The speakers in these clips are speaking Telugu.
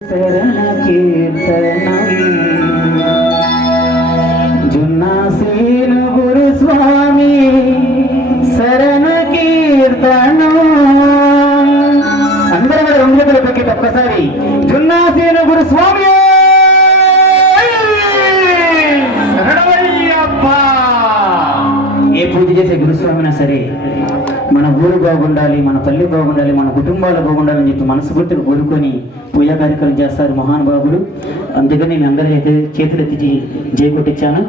శరణ కీర్తనం జున్నాసేను గురుస్వామి శరణ కీర్తనం. అందరూ కూడా రెండు పెట్టి ఒక్కసారి జున్నాసేను గురుస్వామి ఏ పూజ చేసే గురుస్వామినా సరే మన ఊరు బాగుండాలి, మన పల్లె బాగుండాలి, మన కుటుంబాలు బాగుండాలని చెప్పి మనస్ఫూర్తిగా కోరుకొని పూజా కార్యక్రమం చేస్తారు మహానుభావుడు. అందుకని నేను అందరూ అయితే చేతులు ఎత్తి జై కొట్టించాను.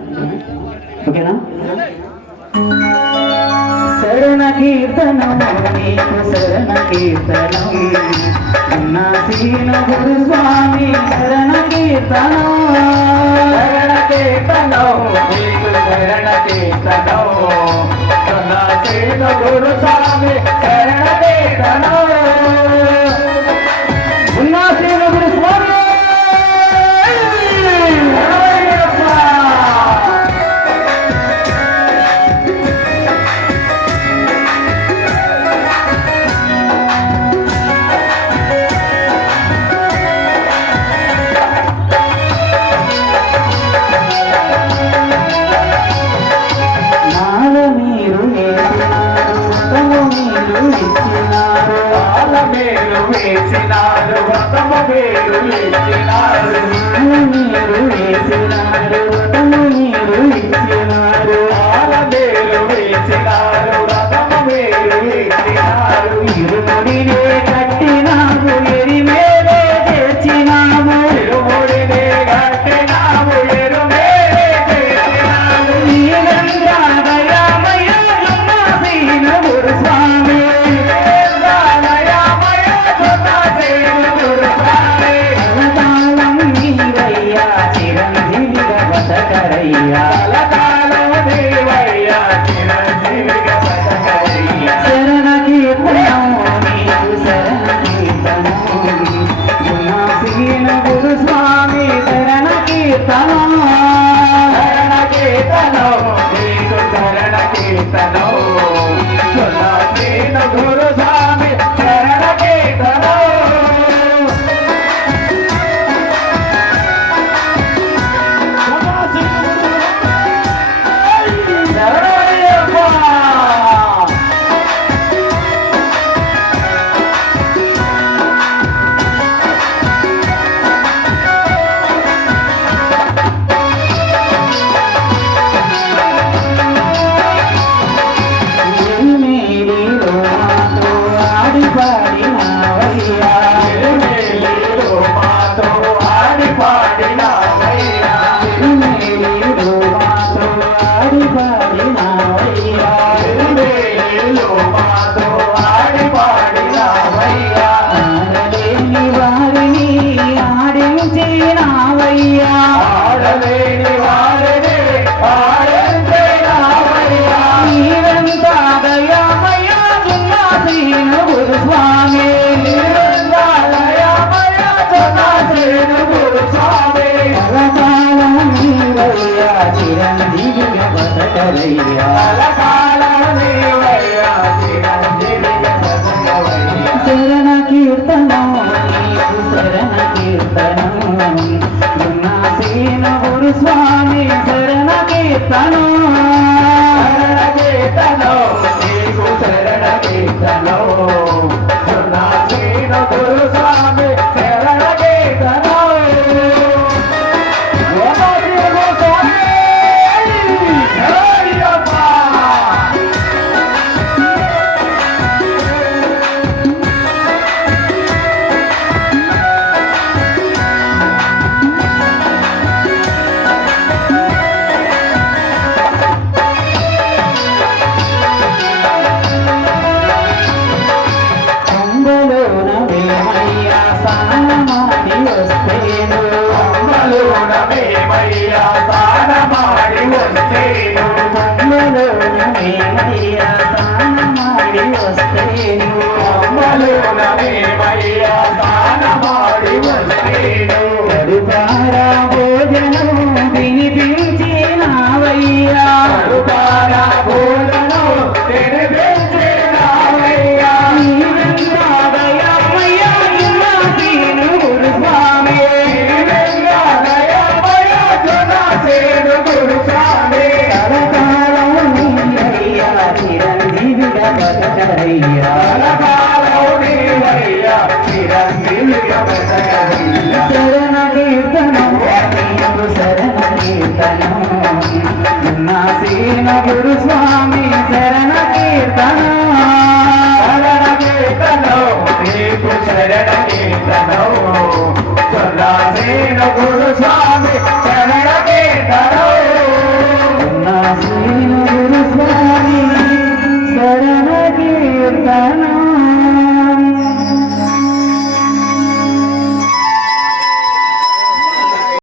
ఓకేనా? శరణ కీర్తనం నీకు శరణ కీర్తనం జున్నాసేను గురుస్వామి శరణ కీర్తనం. శరణ కీర్తనం నీకు శరణ కీర్తనం జున్నాసేను గురుస్వామి శరణ కీర్తనం. జున్నాసేను గురుస్వామి వేసినారు వ్రతము మీరు ఇచ్చినారు, మీరు వేసినారు వ్రతము మీరు ఇచ్చినారు, మీరు వేసినారు వ్రతము మీరు ఇచ్చినారు. ఇరుముడినే కట్టినాము ఎరిమేలే తెచ్చినాము, ఇరుముడినే కట్టినాము ఎరుమేలే తెచ్చినాము. నీరంగామయ జున్నాసేను గురుస్వామి శరణ కీర్తనం నీకు శరణ కీర్తనం జున్నాసేను గురుస్వామి శరణ కీర్తనం. శరణ కీర్తనం నీకు శరణ కీర్తనం జున్నాసేను గురుస్వామి శరణ కీర్తనం. శరణ కీర్తనం నీకు శరణ కీర్తనం జున్నాసేను గురుస్వామి శరణ కీర్తనం.